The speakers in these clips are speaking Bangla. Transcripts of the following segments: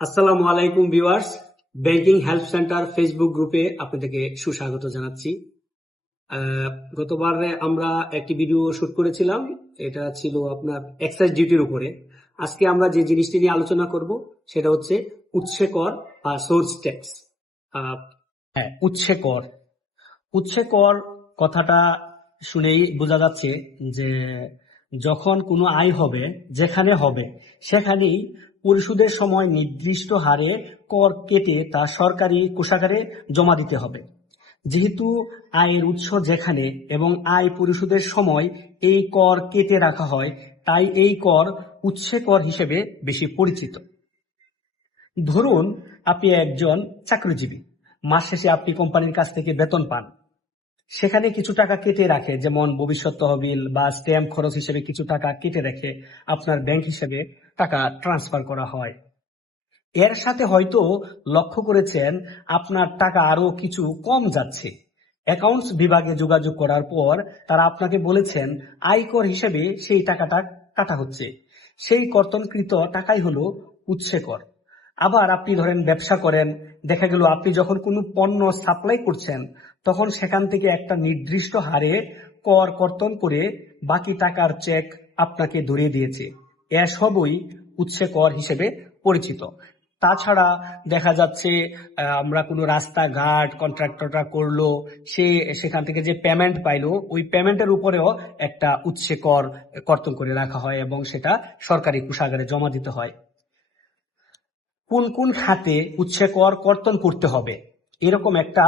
আসসালামু আলাইকুম viewers, banking help centre Facebook গ্রুপে আপনাদেরকে সুস্বাগত জানাচ্ছি। গতবারে আমরা একটি ভিডিও শুট করেছিলাম, এটা ছিল আপনার এক্সাইজ ডিউটির উপরে। আজকে আমরা যে জিনিসটি নিয়ে আলোচনা করব সেটা হচ্ছে উৎসে কর বা সোর্স ট্যাক্স। উৎসে কর। উৎসে কর কথাটা শুনেই বোঝা যাচ্ছে যে যখন কোনো আয় হবে, যেখানে হবে সেখানেই পরিশোধের সময় নির্দিষ্ট হারে কর কেটে তা সরকারি কোষাগারে জমা দিতে হবে। যেহেতু আয়ের উৎস যেখানে এবং আয় পরিশোধের সময় এই কর কেটে রাখা হয়, তাই এই কর উৎসে কর হিসেবে বেশি পরিচিত। ধরুন আপনি একজন চাকরিজীবী, মাস শেষে আপনি কোম্পানির কাছ থেকে বেতন পান, সেখানে কিছু টাকা কেটে রাখে, যেমন ভবিষ্যৎ তহবিল বা স্ট্যাম্প খরচ হিসেবে কিছু টাকা কেটে রেখে আপনার ব্যাংক হিসেবে টাকা ট্রান্সফার করা হয়। এর সাথে হয়তো লক্ষ্য করেছেন আপনার টাকা আরো কিছু কম যাচ্ছে। অ্যাকাউন্টস বিভাগে যোগাযোগ করার পর তারা আপনাকে বলেছেন আয়কর হিসেবে সেই টাকাটা কাটা হচ্ছে। সেই কর্তনকৃত টাকাই হলো উৎসে কর। আবার আপনি ধরেন ব্যবসা করেন, দেখা গেল আপনি যখন কোনো পণ্য সাপ্লাই করছেন তখন সেখান থেকে একটা নির্দিষ্ট হারে কর কর্তন করে বাকি টাকার চেক আপনাকে ধরিয়ে দিয়েছে। এসবই উৎসে কর হিসেবে পরিচিত। তাছাড়া দেখা যাচ্ছে আমরা কোনো রাস্তাঘাট কন্ট্রাক্টররা করলো, সেখান থেকে যে পেমেন্ট পাইলো ওই পেমেন্টের উপরেও একটা উৎসে কর কর্তন করে রাখা হয় এবং সেটা সরকারি কোষাগারে জমা দিতে হয়। কোন কোন খাতে উৎসে কর কর্তন করতে হবে এরকম একটা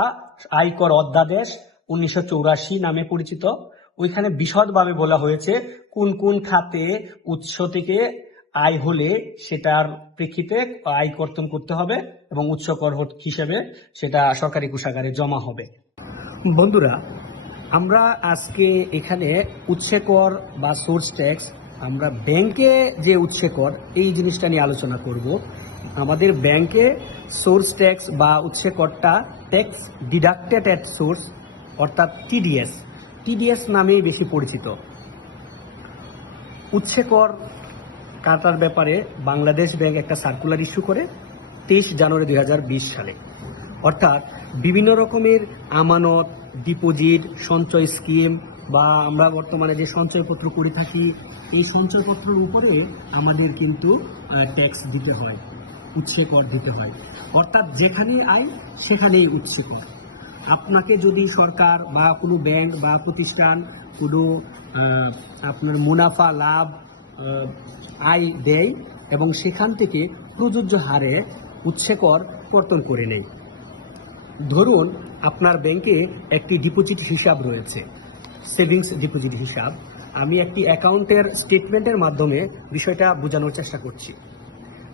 আয়কর অধ্যাদেশ 1984 নামে পরিচিত। ওইখানে বিশদভাবে বলা হয়েছে কোন কোন খাতে উৎস থেকে আয় হলে সেটার প্রেক্ষিতে আয় কর্তন করতে হবে এবং উৎস কর হিসেবে সেটা সরকারি কোষাগারে জমা হবে। বন্ধুরা, আমরা আজকে এখানে উৎসে কর বা সোর্স ট্যাক্স, আমরা ব্যাংকে যে উৎসে কর এই জিনিসটা নিয়ে আলোচনা করব। আমাদের ব্যাংকে সোর্স ট্যাক্স বা উৎসে করটা ট্যাক্স ডিডাক্টেড অ্যাট সোর্স অর্থাৎ টিডিএস নামেই বেশি পরিচিত। উৎসে কর কাটার ব্যাপারে বাংলাদেশ ব্যাংক একটা সার্কুলার ইস্যু করে 23 জানুয়ারি 2020 সালে। অর্থাৎ বিভিন্ন রকমের আমানত, ডিপোজিট, সঞ্চয় স্কিম বা আমরা বর্তমানে যে সঞ্চয়পত্র করে থাকি এই সঞ্চয়পত্রের উপরে আমাদের কিন্তু ট্যাক্স দিতে হয়, উৎসে কর দিতে হয়। অর্থাৎ যেখানে আয় সেখানেই উৎসে কর। আপনাকে যদি সরকার বা কোনো ব্যাংক বা প্রতিষ্ঠান কোনো আপনার মুনাফা লাভ আয় দেয় এবং সেখান থেকে প্রযোজ্য হারে উৎসে কর কর্তন করে নেয়। ধরুন আপনার ব্যাংকে একটি ডিপোজিট হিসাব রয়েছে, সেভিংস ডিপোজিট হিসাব। আমি একটি অ্যাকাউন্টের স্টেটমেন্টের মাধ্যমে বিষয়টা বোঝানোর চেষ্টা করছি।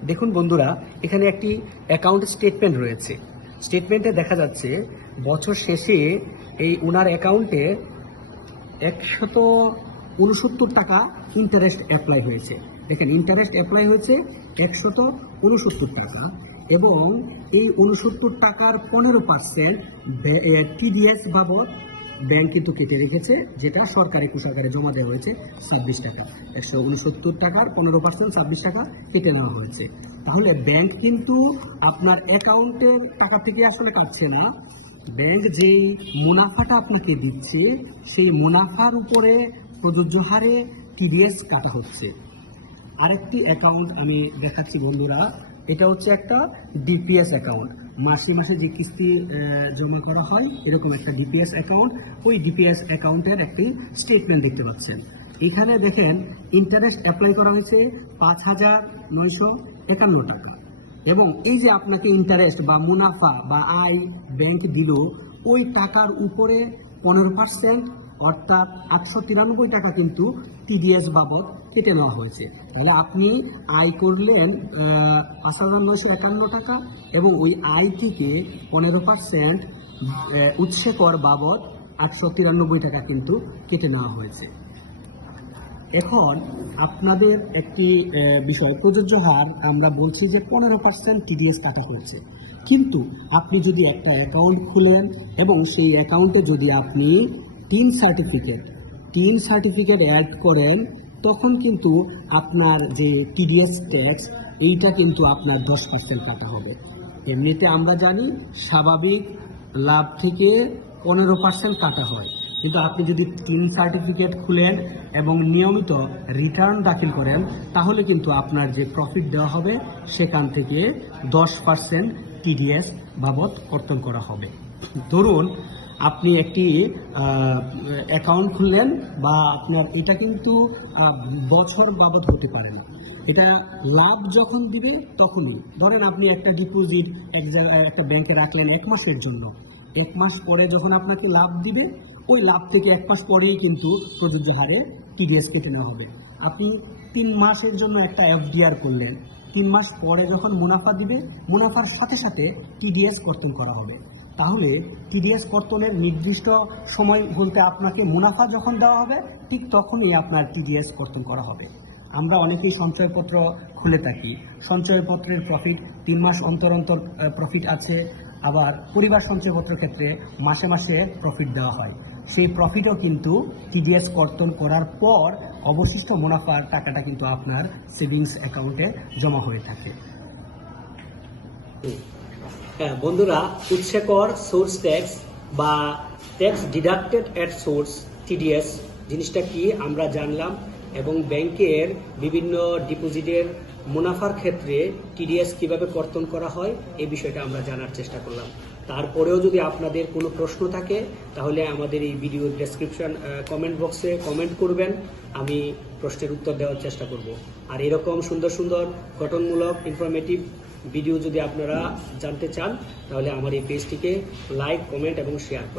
দেখুন বন্ধুরা, এখানে একটি অ্যাকাউন্ট স্টেটমেন্ট রয়েছে। স্টেটমেন্টে দেখা যাচ্ছে বছর শেষে এই ওনার অ্যাকাউন্টে 169 টাকা ইন্টারেস্ট অ্যাপ্লাই হয়েছে। দেখেন, ইন্টারেস্ট অ্যাপ্লাই হয়েছে 169 টাকা এবং এই 69 টাকার 15% টিডিএস বাবদ ব্যাংক কিন্তু কেটে রেখেছে, যেটা সরকারি কোষাগারে জমা দেওয়া হয়েছে 26 টাকা। 169 টাকার 15% 26 টাকা কেটে নেওয়া হয়েছে। তাহলে ব্যাংক কিন্তু আপনার অ্যাকাউন্টের টাকা থেকে আসলে কাটছে না, ব্যাংক যেই মুনাফাটা আপনাকে দিচ্ছে সেই মুনাফার উপরে প্রযোজ্য হারে টিডিএস কাটা হচ্ছে। আরেকটি অ্যাকাউন্ট আমি দেখাচ্ছি বন্ধুরা, এটা হচ্ছে একটা ডিপিএস অ্যাকাউন্ট। মাসে মাসে যে কিস্তি জমা করা হয় এরকম একটা ডিপিএস অ্যাকাউন্ট। ওই ডিপিএস অ্যাকাউন্টের একটি স্টেটমেন্ট দেখতে পাচ্ছেন। এখানে দেখেন ইন্টারেস্ট অ্যাপ্লাই করা হয়েছে 5,951 টাকা এবং এই যে আপনাকে ইন্টারেস্ট বা মুনাফা বা আয় ব্যাংক দিল ওই টাকার উপরে 15% অর্থাৎ 893 টাকা কিন্তু টিডিএস বাবদ কেটে নেওয়া হয়েছে। তাহলে আপনি আয় করলেন 5,951 টাকা এবং ওই আয় থেকে 15% উৎসে কর বাবদ 893 টাকা কিন্তু কেটে নেওয়া হয়েছে। এখন আপনাদের একটি বিষয়, প্রযোজ্য হার আমরা বলছি যে 15% টিডিএস কাটা হয়েছে, কিন্তু আপনি যদি একটা অ্যাকাউন্ট খুলেন এবং সেই অ্যাকাউন্টে যদি আপনি টিন সার্টিফিকেট অ্যাড করেন তখন কিন্তু আপনার যে টিডিএস ট্যাক্স এইটা কিন্তু আপনার 10% কাটা হবে। এমনিতে আমরা জানি স্বাভাবিক লাভ থেকে 15% কাটা হয়, কিন্তু আপনি যদি ক্লিন সার্টিফিকেট খুলেন এবং নিয়মিত রিটার্ন দাখিল করেন তাহলে কিন্তু আপনার যে প্রফিট দেওয়া হবে সেখান থেকে 10% টিডিএস বাবদ কর্তন করা হবে। ধরুন আপনি একটি অ্যাকাউন্ট খুললেন, বা আপনার এটা কিন্তু বছর বাবদ হতে পারে না, এটা লাভ যখন দিবে তখনই। ধরেন আপনি একটা ডিপোজিট একটা ব্যাংকে রাখলেন 1 মাসের জন্য, 1 মাস পরে যখন আপনাকে লাভ দিবে ওই লাভ থেকে 1 মাস পরেই কিন্তু প্রযোজ্য হারে টিডিএস কেটে নেওয়া হবে। আপনি 3 মাসের জন্য একটা এফডিআর করলেন, 3 মাস পরে যখন মুনাফা দিবে মুনাফার সাথে সাথে টিডিএস কর্তন করা হবে। তাহলে টিডিএস কর্তনের নির্দিষ্ট সময় বলতে আপনাকে মুনাফা যখন দেওয়া হবে ঠিক তখনই আপনার টিডিএস কর্তন করা হবে। আমরা অনেকেই সঞ্চয়পত্র খুলে থাকি, সঞ্চয়পত্রের প্রফিট 3 মাস অন্তর অন্তর প্রফিট আছে, আবার পরিবার সঞ্চয়পত্রের ক্ষেত্রে মাসে মাসে প্রফিট দেওয়া হয়। সেই প্রফিটও কিন্তু টিডিএস কর্তন করার পর অবশিষ্ট মুনাফার টাকাটা কিন্তু আপনার সেভিংস অ্যাকাউন্টে জমা হয়ে থাকে। হ্যাঁ বন্ধুরা, উৎসে কর, সোর্স ট্যাক্স বা tax deducted at source TDS জিনিসটা কি আমরা জানলাম, এবং ব্যাংকের বিভিন্ন ডিপোজিটের মুনাফার ক্ষেত্রে টিডিএস কিভাবে কর্তন করা হয় এই বিষয়টা আমরা জানার চেষ্টা করলাম। তারপরেও যদি আপনাদের কোনো প্রশ্ন থাকে তাহলে আমাদের এই ভিডিও ডেসক্রিপশন কমেন্ট বক্সে কমেন্ট করবেন, আমি প্রশ্নের উত্তর দেওয়ার চেষ্টা করব। আর এরকম সুন্দর সুন্দর গঠনমূলক ইনফরমেটিভ ভিডিও যদি আপনারা জানতে চান তাহলে আমার এই পেজটিকে লাইক, কমেন্ট এবং শেয়ার করুন।